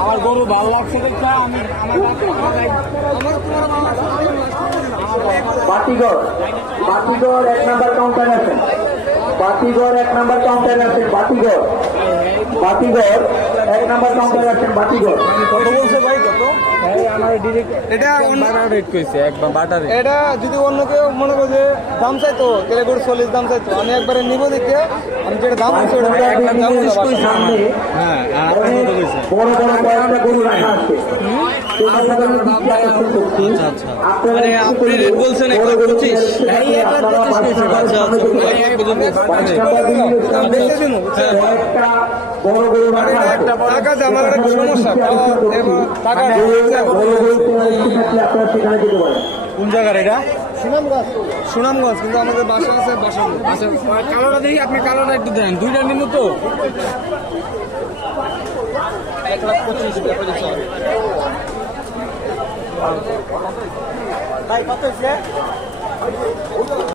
আমার গরু ভালো লাগছে দেখতে আমি বাতিগড় বাতিগড় 1 নাম্বার কাউন্টার আছে। বাতিগড় 1 নাম্বার কাউন্টার আছে। বাতিগড় বাতিগড় 1 নাম্বার কাউন্টার আছে। বাতিগড় কত বলছে ভাই কত? ভাই আমার ডিরেক্ট এটা বাটার রেট কইছে একবার বাটার রেট। এটা যদি অন্য কেউ মনে করে যে দাম চাইতো তাহলে গরু 40 দাম চাইতো, আমি একবারে নিব দেখে আমি যেটা দাম হচ্ছে ওটা 1 লাখ দাম হলো। সামনে হ্যাঁ আর আপনি কত কইছেন? বড় বড় কয়েকটা গরু রাখা আছে। আচ্ছা মানে আপনি রেট বলছেন 1,25,000। এই 1,25,000 কইছে। আচ্ছা এই এক পর্যন্ত বেঁচে দিন বড় গরু রাখা আছে। একটা টাকা যে আমার একটা সমস্যা, টাকা আপনারা সেখানে যেতে পারেন। কোন জায়গার এটা? সুনামগঞ্জ, কিন্তু আমাদের বাসা আছে বাসা। আচ্ছা কালোটা দেখি, আপনি কালোটা একটু দেন। দুইটা নিব তো। 1,25,000 ভাই কত হয়েছে?